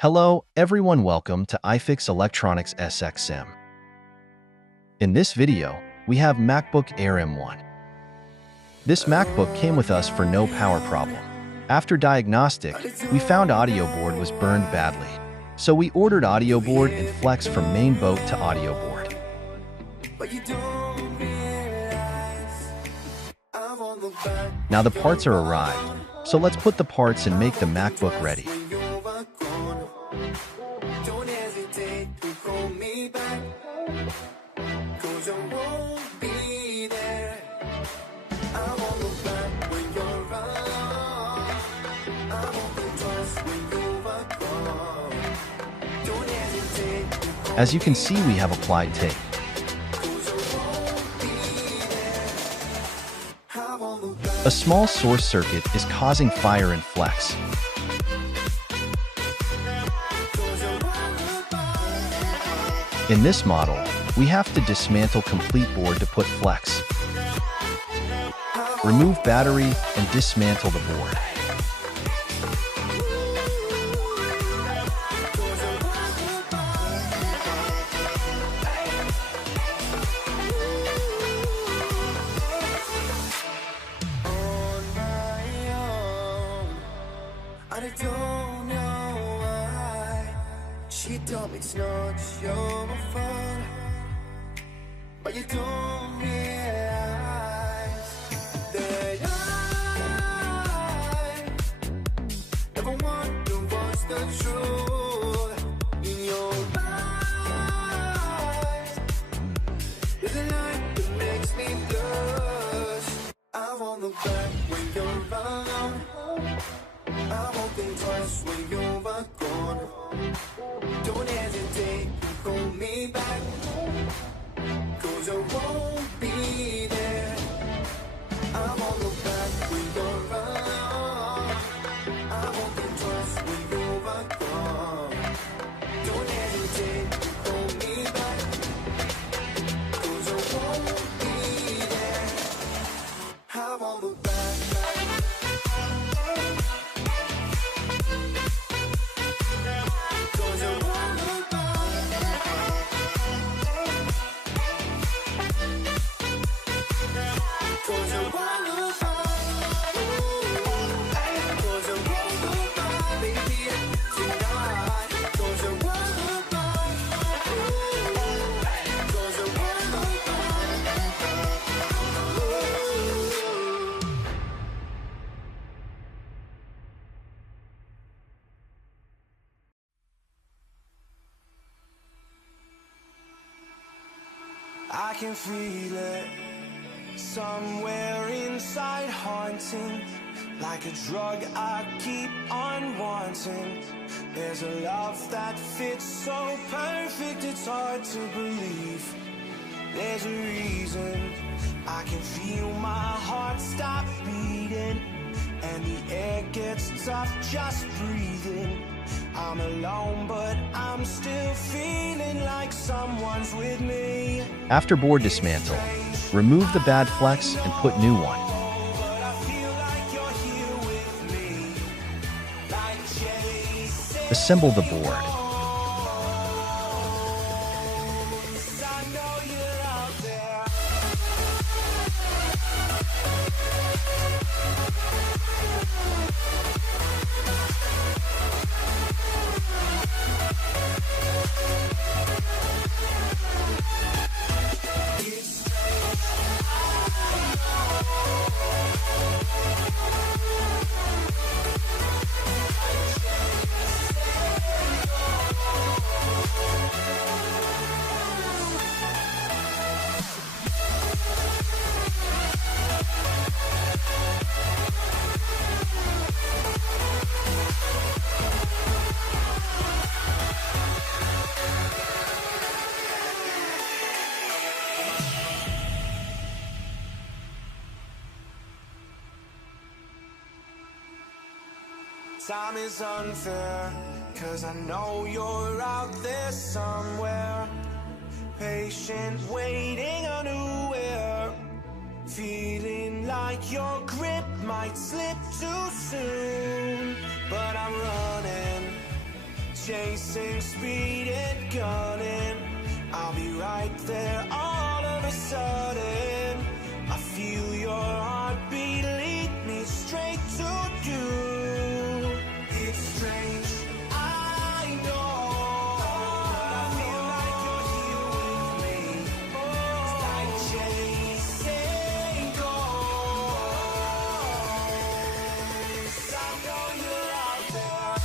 Hello, everyone. Welcome to Ifixx Electronics SXM. In this video, we have MacBook Air M1. This MacBook came with us for no power problem. After diagnostic, we found audio board was burned badly. So we ordered audio board and flex from main boat to audio board. Now the parts are arrived, so let's put the parts and make the MacBook ready. As you can see, we have applied tape. A small source circuit is causing fire in flex. In this model, we have to dismantle complete board to put flex. Remove battery and dismantle the board. I don't know why she told me it's not your fault, but you don't realize that I never wonder what's the truth in your eyes. There's a light that makes me blush. I won't look back when you're alone. I won't think twice when you're gone. Don't hesitate to call me back, 'cause I won't be there. I won't look back when you're alone. I won't think twice when you're gone. Don't hesitate to call me back, 'cause I won't be there. I won't look back. I can feel it somewhere inside, haunting like a drug I keep on wanting. There's a love that fits so perfect, it's hard to believe. There's a reason I can feel my heart stop beating, and the air gets tough just breathing. I'm alone, but I'm still feeling like someone's with me. After board dismantle, remove the bad flex and put new one. Assemble the board. Time is unfair, 'cause I know you're out there somewhere, patient, waiting unaware, feeling like your grip might slip too soon. But I'm running chasing speed and gunning. I'll be right there all of a sudden. I feel your heartbeat lead me straight to you. It's strange, I know, but I feel like you're here with me. It's like chasing ghosts. I know you're out there.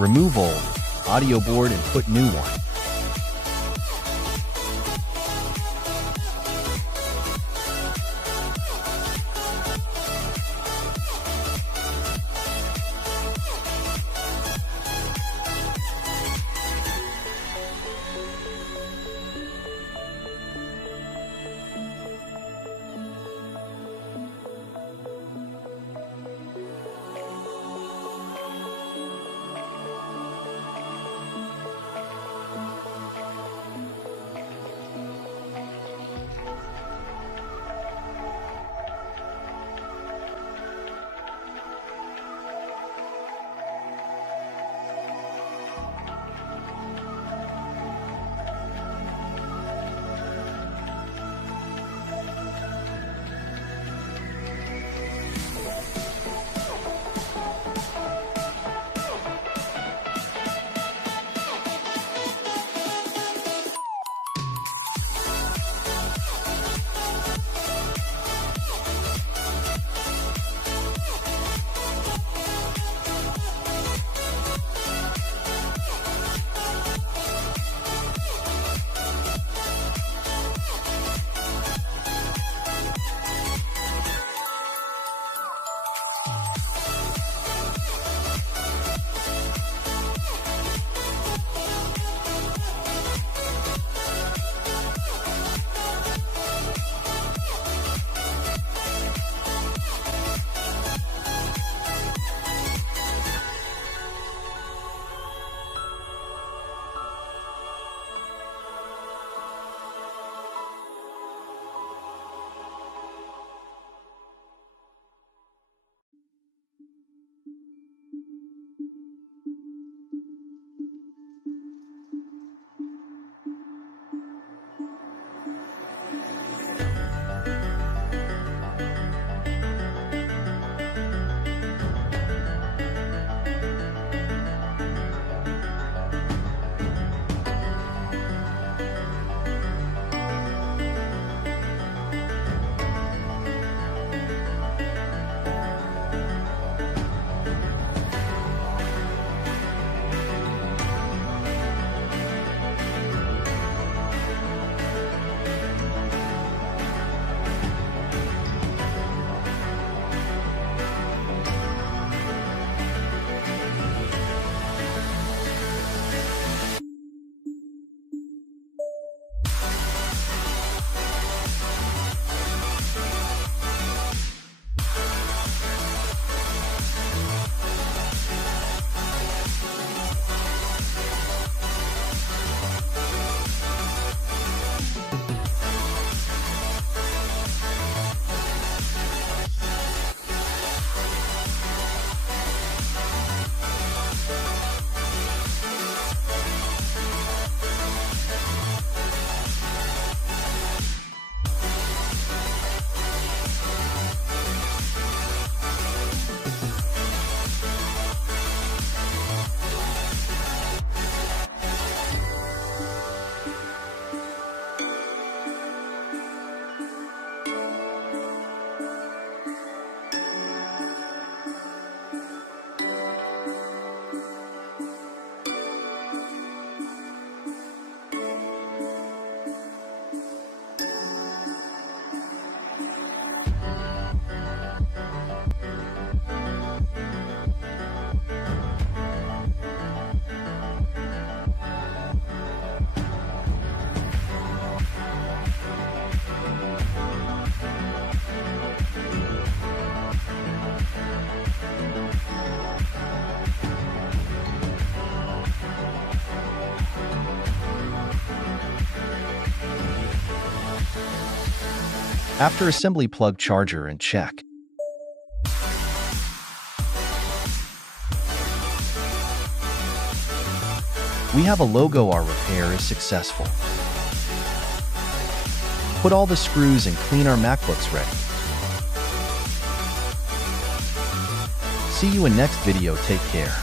Remove old audio board and put new one. After assembly, plug charger and check. We have a logo. Our repair is successful. Put all the screws and clean. Our MacBooks ready. See you in next video. Take care.